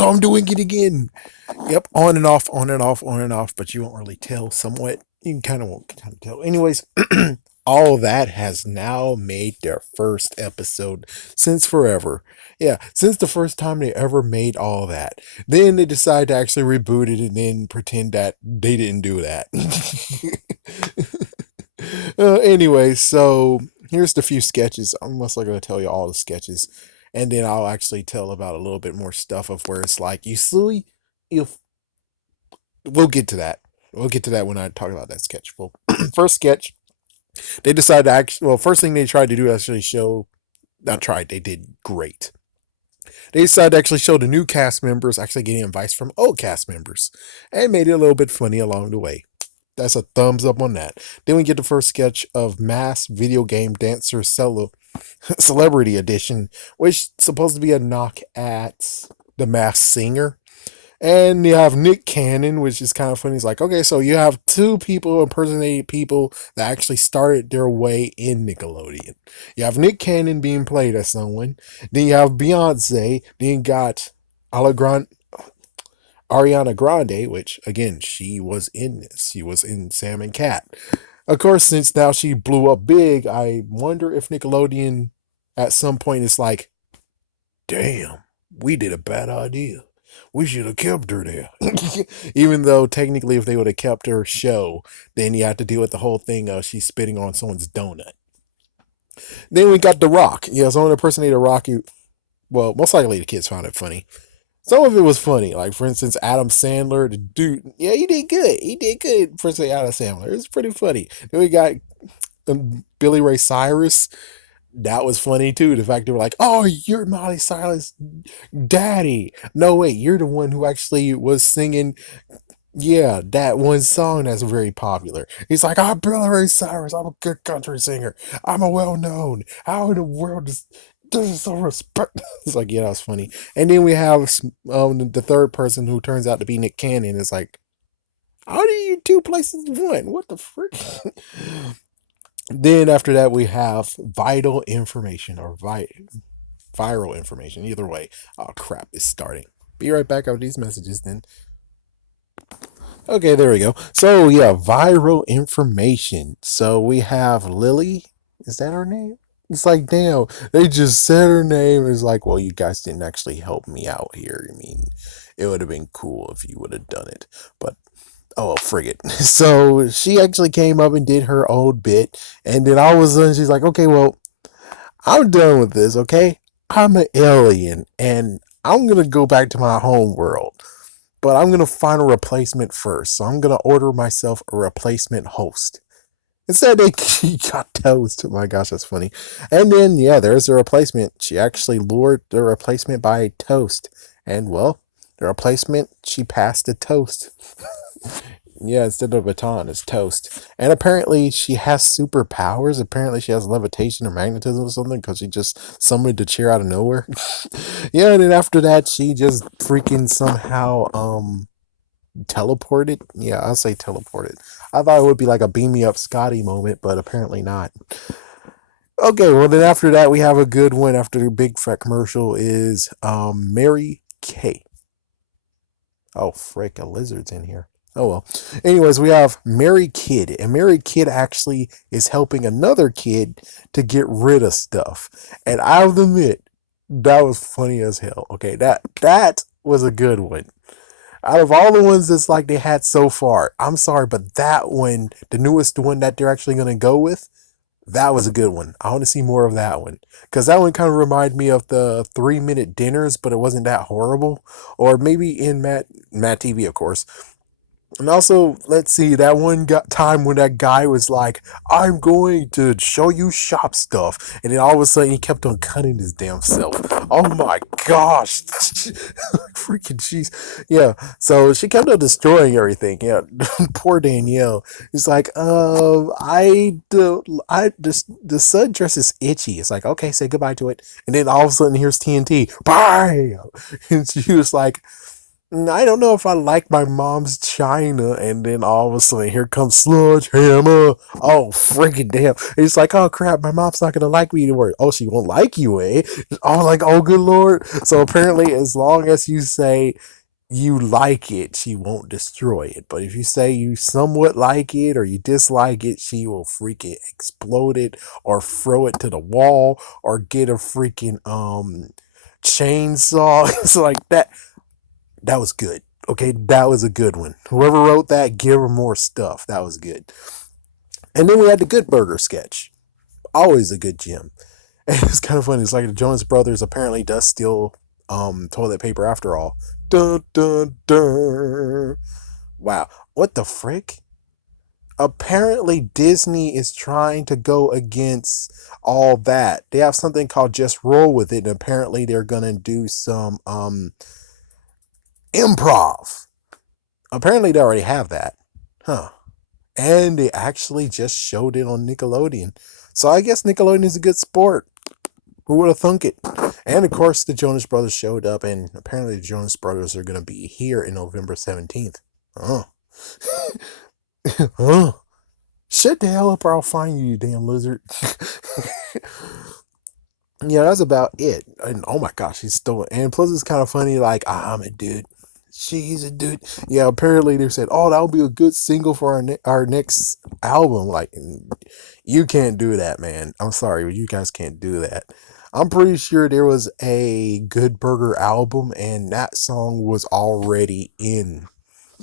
So I'm doing it again. Yep, on and off, on and off, on and off, but you won't really tell somewhat. You kind of won't kind of tell. Anyways, all that has now made their first episode since forever. Yeah, since the first time they ever made all that. Then they decide to actually reboot it and then pretend that they didn't do that. Anyway, so here's the few sketches. I'm most likely going to tell you all the sketches. And then I'll actually tell about a little bit more stuff of where it's like, you see, if we'll get to that. We'll get to that when I talk about that sketch. Well, first sketch, they decided to actually, well, first thing they tried to do actually show, not tried, they did great. They decided to actually show the new cast members actually getting advice from old cast members and made it a little bit funny along the way. That's a thumbs up on that. Then we get the first sketch of Mass Video Game Dancer Celebrity Edition, which is supposed to be a knock at the Masked Singer. And you have Nick Cannon, which is kind of funny. He's like, okay, so you have two people impersonating people that actually started their way in Nickelodeon. You have Nick Cannon being played as someone. Then you have Beyonce. Then you got Alagrand, Ariana Grande, which again, she was in this. She was in Sam and Cat. Of course, since now she blew up big, I wonder if Nickelodeon at some point is like, damn, we did a bad idea. We should have kept her there. Even though technically if they would have kept her show, then you have to deal with the whole thing of she's spitting on someone's donut. Then we got The Rock. Yeah, someone impersonated Rock. Well, most likely the kids found it funny. Some of it was funny. Like, for instance, Adam Sandler, the dude, yeah, he did good. He did good impersonating Adam Sandler. It was pretty funny. Then we got Billy Ray Cyrus. That was funny too. The fact they were like, "Oh, you're Miley Cyrus, daddy." No, wait, you're the one who actually was singing. Yeah, that one song that's very popular. He's like, "I'm Billy Ray Cyrus. I'm a good country singer. I'm a well known. How in the world does this is so respect?" It's like, yeah, that's funny. And then we have the third person who turns out to be Nick Cannon. It's like, how do you two places one? What the frick? Then after that, we have vital information or viral information. Either way. Oh, crap. It's starting. Be right back after these messages then. Okay, there we go. So, yeah, viral information. So we have Lily. Is that her name? It's like, damn, they just said her name. It's like, well, you guys didn't actually help me out here. I mean, it would have been cool if you would have done it. But oh well, frig it. So she actually came up and did her old bit, and then all of a sudden she's like, okay, well, I'm done with this, okay? I'm an alien, and I'm gonna go back to my home world. But I'm gonna find a replacement first. So I'm gonna order myself a replacement host. Instead, they got toast. Oh my gosh, that's funny. And then, yeah, there's the replacement. She actually lured the replacement by toast. And, well, the replacement, she passed the toast. Yeah, instead of baton, it's toast. And apparently she has superpowers. Apparently she has levitation or magnetism or something because she just summoned the chair out of nowhere. Yeah, and then after that she just freaking somehow teleported. Yeah, I'll say teleported. I thought it would be like a beam me up Scotty moment, but apparently not. Okay, well then after that we have a good one after the big fat commercial is Mary Kay. Oh frick, a lizard's in here. Oh well. Anyways, we have Mary Kid, and Mary Kid actually is helping another kid to get rid of stuff. And I'll admit, that was funny as hell. Okay, that was a good one. Out of all the ones that's like they had so far, I'm sorry, but that one, the newest one that they're actually gonna go with, that was a good one. I want to see more of that one. Because that one kind of reminded me of the 3 minute dinners, but it wasn't that horrible. Or maybe in MadTV, of course. And also, let's see, that one time when that guy was like, I'm going to show you shop stuff. And then all of a sudden he kept on cutting his damn self. Oh my gosh. Freaking jeez. Yeah. So she kept on destroying everything. Yeah. Poor Danielle. It's like, the sundress is itchy. It's like, okay, say goodbye to it. And then all of a sudden here's TNT. Bye. And she was like, I don't know if I like my mom's china, and then all of a sudden here comes Sludge Hammer. Oh freaking damn! It's like, oh crap, my mom's not gonna like me anymore. Oh, she won't like you, eh? Oh, like, oh good lord. So apparently, as long as you say you like it, she won't destroy it. But if you say you somewhat like it or you dislike it, she will freaking explode it or throw it to the wall or get a freaking chainsaw. It's like that. That was good. Okay, that was a good one. Whoever wrote that, give her more stuff. That was good. And then we had the Good Burger sketch. Always a good gem. And it's kind of funny. It's like the Jonas Brothers apparently does steal toilet paper after all. Dun dun dun. Wow. What the frick? Apparently Disney is trying to go against all that. They have something called Just Roll With It, and apparently they're gonna do some improv. Apparently they already have that. Huh. And they actually just showed it on Nickelodeon. So I guess Nickelodeon is a good sport. Who would have thunk it? And of course, the Jonas Brothers showed up, and apparently the Jonas Brothers are going to be here in November 17th. Oh. Oh. Shut the hell up or I'll find you, you damn lizard. Yeah, that's about it. And oh my gosh, he's still. And plus, it's kind of funny. Like, I'm a dude. She's a dude. Yeah, apparently they said, "Oh, that would be a good single for our next album." Like, you can't do that, man. I'm sorry, but you guys can't do that. I'm pretty sure there was a Good Burger album, and that song was already in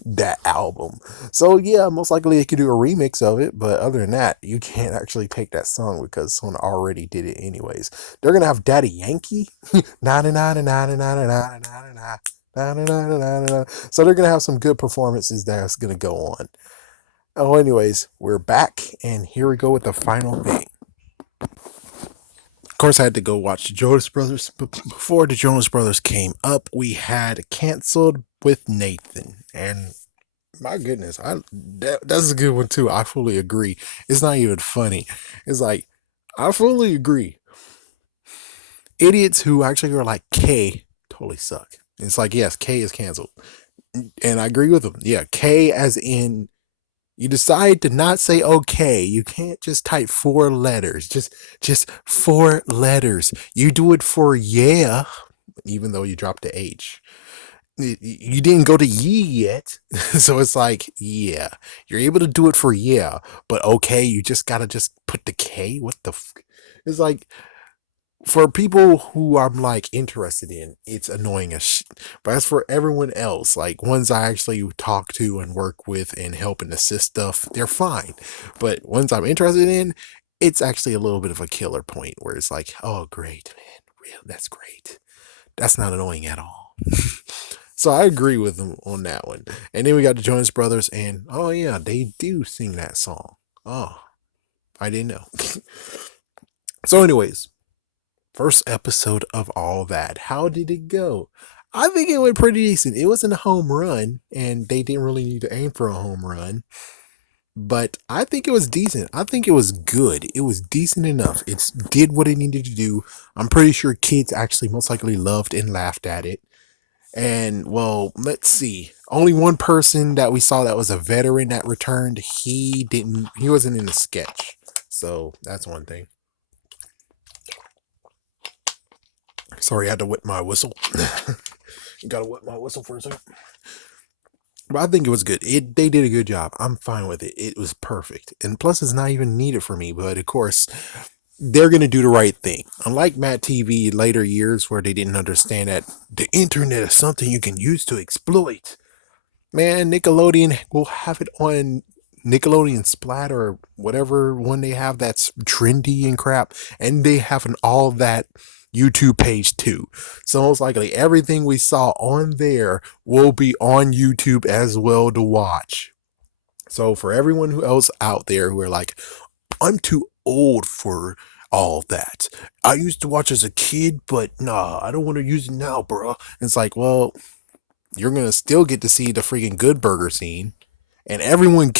that album. So yeah, most likely they could do a remix of it, but other than that, you can't actually take that song because someone already did it anyways. They're gonna have Daddy Yankee, na na na na na na na na na na na. So they're gonna have some good performances that's gonna go on. Oh, anyways, we're back, and here we go with the final thing. Of course, I had to go watch the Jonas Brothers, but before the Jonas Brothers came up, we had Canceled with Nathan, and my goodness, that's a good one too. I fully agree. It's not even funny. It's like I fully agree. Idiots who actually are like K totally suck. It's like yes, K is canceled, and I agree with them. Yeah, K as in you decide to not say okay. You can't just type four letters. Just four letters. You do it for yeah, even though you dropped the H. You didn't go to ye yet. So it's like, yeah, you're able to do it for yeah, but okay, you just gotta just put the K. What the it's like for people who I'm like interested in, it's annoying as shit. But as for everyone else, like ones I actually talk to and work with and help and assist stuff, they're fine. But ones I'm interested in, it's actually a little bit of a killer point where it's like, oh great, man, real that's great. That's not annoying at all. So I agree with them on that one. And then we got the Jonas Brothers, and oh yeah, they do sing that song. Oh, I didn't know. So, anyways, first episode of all that. How did it go? I think it went pretty decent. It wasn't a home run, and they didn't really need to aim for a home run. But I think it was decent. I think it was good. It was decent enough. It did what it needed to do. I'm pretty sure kids actually most likely loved and laughed at it. And well, let's see. Only one person that we saw that was a veteran that returned. He wasn't in the sketch. So that's one thing. Sorry, I had to wet my whistle. Gotta wet my whistle for a second. But I think it was good. They did a good job. I'm fine with it. It was perfect. And plus it's not even needed for me, but of course they're gonna do the right thing. Unlike MadTV later years where they didn't understand that the internet is something you can use to exploit. Man, Nickelodeon will have it on Nickelodeon Splat or whatever one they have that's trendy and crap, and they have an all that YouTube page too. So most likely everything we saw on there will be on YouTube as well to watch. So for everyone who else out there who are like, I'm too old for all that. I used to watch as a kid, but nah, I don't want to use it now, bro. It's like, well, you're gonna still get to see the freaking Good Burger scene, and everyone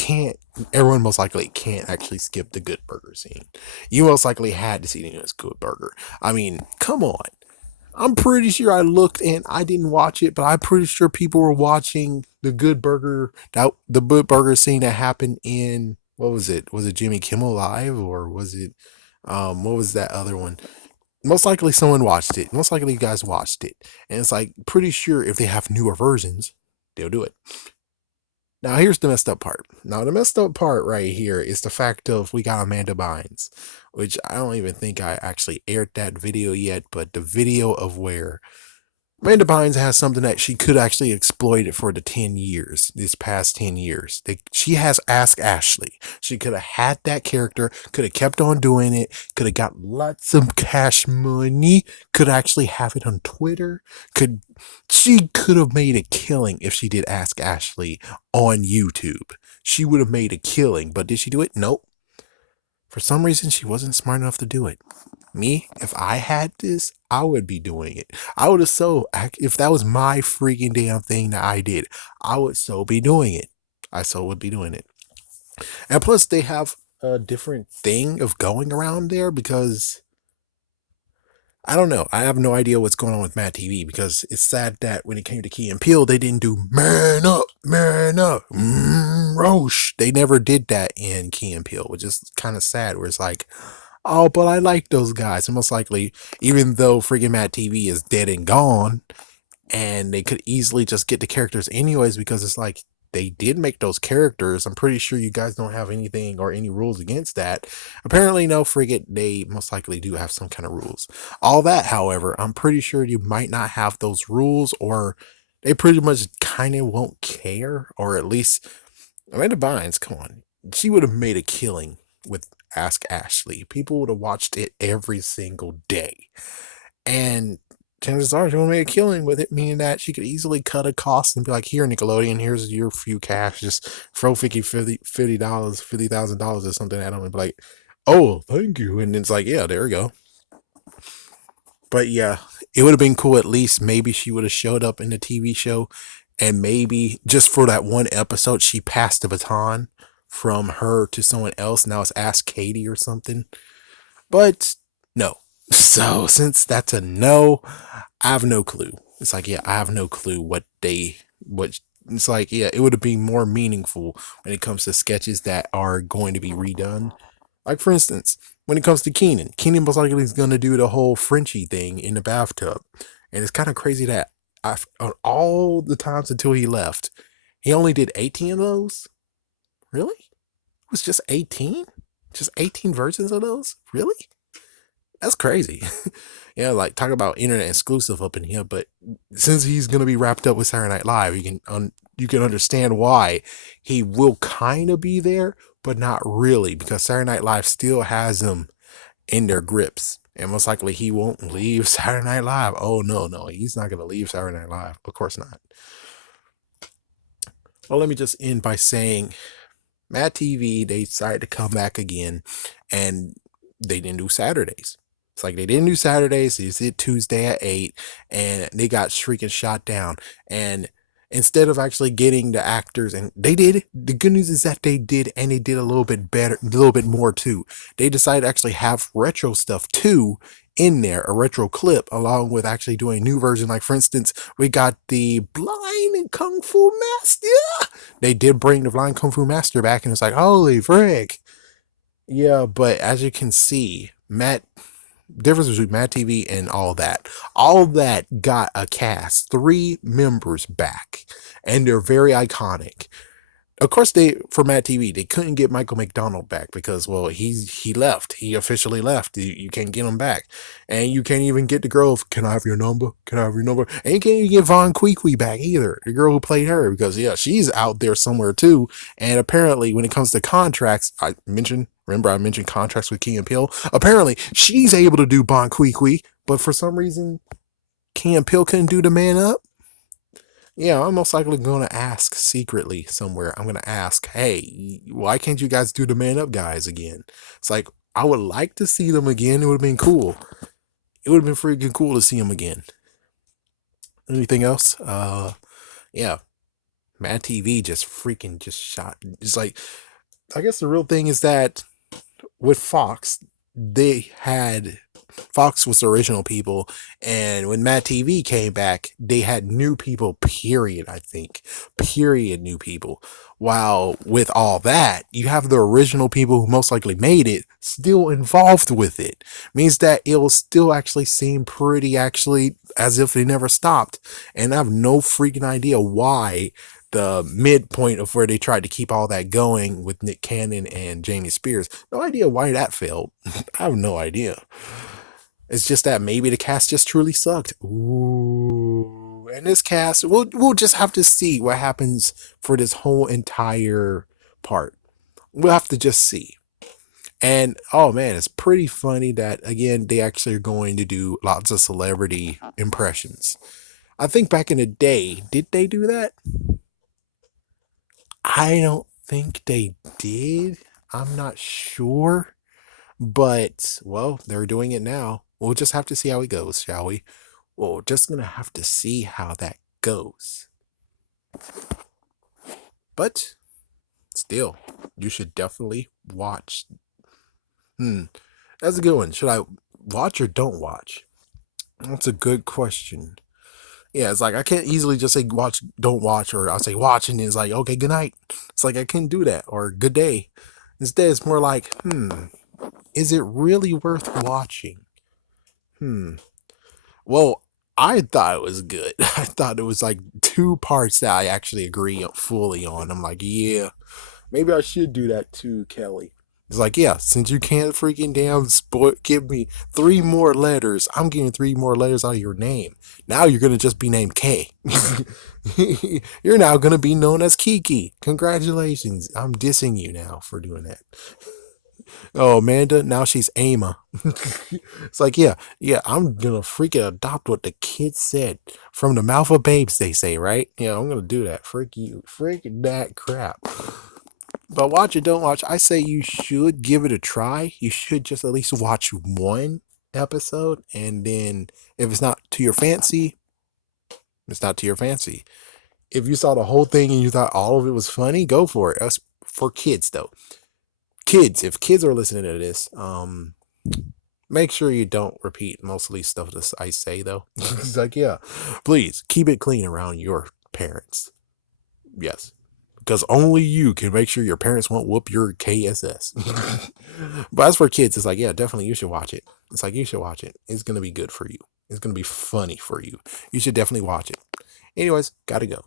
most likely can't actually skip the Good Burger scene. You most likely had to see the newest Good Burger. I mean, come on. I'm pretty sure I looked and I didn't watch it, but I'm pretty sure people were watching the Good Burger, the Good Burger scene that happened in, what was it? Was it Jimmy Kimmel Live, or was it what was that other one? Most likely someone watched it. Most likely you guys watched it. And it's like pretty sure if they have newer versions, they'll do it. Now here's the messed up part. Now the messed up part right here is the fact of we got Amanda Bynes, which I don't even think I actually aired that video yet, but the video of where Amanda Bynes has something that she could actually exploit it for the 10 years, these past 10 years. She has Ask Ashley. She could have had that character, could have kept on doing it, could have got lots of cash money, could actually have it on Twitter. She could have made a killing if she did Ask Ashley on YouTube. She would have made a killing, but did she do it? Nope. For some reason, she wasn't smart enough to do it. Me, if I had this, I would be doing it. I would have if that was my freaking damn thing that I did, I would so be doing it. I so would be doing it. And plus, they have a different thing of going around there because I don't know. I have no idea what's going on with MadTV because it's sad that when it came to Key and Peele, they didn't do man up, Roche. They never did that in Key and Peele, which is kind of sad. Where it's like, oh, but I like those guys. And most likely, even though freaking MadTV is dead and gone, and they could easily just get the characters anyways because it's like they did make those characters. I'm pretty sure you guys don't have anything or any rules against that. Apparently, no, frigate, they most likely do have some kind of rules. All that, however, I'm pretty sure you might not have those rules, or they pretty much kind of won't care, or at least Amanda Bynes, come on, she would have made a killing with Ask Ashley. People would have watched it every single day. And chances are she would make a killing with it, meaning that she could easily cut a cost and be like, here, Nickelodeon, here's your few cash. Just throw $50,000, $50,000 or something at them and be like, oh, thank you. And it's like, yeah, there we go. But yeah, it would have been cool. At least maybe she would have showed up in the TV show, and maybe just for that one episode, she passed the baton from her to someone else. Now it's Ask Katie or something. But no. So since that's a no, I have no clue. It's like, yeah, I have no clue what it's like, yeah, it would be more meaningful when it comes to sketches that are going to be redone. Like, for instance, when it comes to Keenan most likely is going to do the whole Frenchie thing in the bathtub. And it's kind of crazy that on all the times until he left, he only did 18 of those? Really? It was just 18? Just 18 versions of those? Really? That's crazy. Yeah, like talk about internet exclusive up in here. But since he's gonna be wrapped up with Saturday Night Live, you can understand why he will kind of be there, but not really, because Saturday Night Live still has him in their grips, and most likely he won't leave Saturday Night Live. Oh no, he's not gonna leave Saturday Night Live. Of course not. Well, let me just end by saying MadTV, they decided to come back again, and they didn't do Saturdays. It's like they didn't do Saturdays. They did Tuesday at 8, and they got shrieking shot down. And instead of actually getting the actors, and they did, the good news is that they did, and they did a little bit better, a little bit more too. They decided to actually have retro stuff too in there, a retro clip, along with actually doing a new version. Like, for instance, we got the blind kung fu master. They did bring the blind kung fu master back, and it's like, holy frick. Yeah, but as you can see, difference between MadTV and all that got a cast, 3 members back, and they're very iconic. Of course, they for MadTV they couldn't get Michael McDonald back because, well, he left. He officially left. You can't get him back, and you can't even get the girl. Can I have your number? Can I have your number? And you can't even get Von Queequeg back either. The girl who played her, because yeah, she's out there somewhere too. And apparently, when it comes to contracts, remember I mentioned contracts with Key and Peele. Apparently, she's able to do Von Queequeg, but for some reason, Key and Peele couldn't do the man up. Yeah, I'm most likely going to ask secretly somewhere. I'm going to ask, hey, why can't you guys do the man up guys again? It's like, I would like to see them again. It would have been cool. It would have been freaking cool to see them again. Anything else? Yeah, Mad TV just freaking just shot. It's like, I guess the real thing is that with Fox, they had Fox was the original people, and when MadTV came back, they had new people. Period. I think. Period. New people. While with all that, you have the original people who most likely made it still involved with it. Means that it will still actually seem pretty actually as if they never stopped. And I have no freaking idea why the midpoint of where they tried to keep all that going with Nick Cannon and Jamie Spears. No idea why that failed. I have no idea. It's just that maybe the cast just truly sucked. Ooh. And this cast, we'll just have to see what happens for this whole entire part. We'll have to just see. And oh man, it's pretty funny that again they actually are going to do lots of celebrity impressions. I think back in the day, did they do that? I don't think they did. I'm not sure. But, well, they're doing it now. We'll just have to see how it goes, shall we? Well, we're just going to have to see how that goes. But, still, you should definitely watch. That's a good one. Should I watch or don't watch? That's a good question. Yeah, it's like I can't easily just say watch, don't watch, or I'll say watch, and it's like, okay, good night. It's like I can't do that, or good day. Instead, it's more like, is it really worth watching? Well, I thought it was good. I thought it was like two parts that I actually agree fully on. I'm like, yeah, maybe I should do that too, Kelly. It's like, yeah, since you can't freaking damn give me three more letters, I'm getting three more letters out of your name. Now you're going to just be named K. You're now going to be known as Kiki. Congratulations. I'm dissing you now for doing that. Oh, Amanda, now she's Ama. It's like, yeah, I'm gonna freaking adopt what the kids said from the mouth of babes, they say, right? Yeah, I'm gonna do that. Freak you, freaking that crap. But watch it, don't watch. I say you should give it a try. You should just at least watch one episode, and then if it's not to your fancy, it's not to your fancy. If you saw the whole thing and you thought all of it was funny, go for it. That's for kids, though. Kids, if kids are listening to this, make sure you don't repeat mostly stuff that I say, though. It's like, yeah, please keep it clean around your parents. Yes, because only you can make sure your parents won't whoop your KSS. But as for kids, it's like, yeah, definitely you should watch it. It's like, you should watch it. It's going to be good for you. It's going to be funny for you. You should definitely watch it. Anyways, gotta go.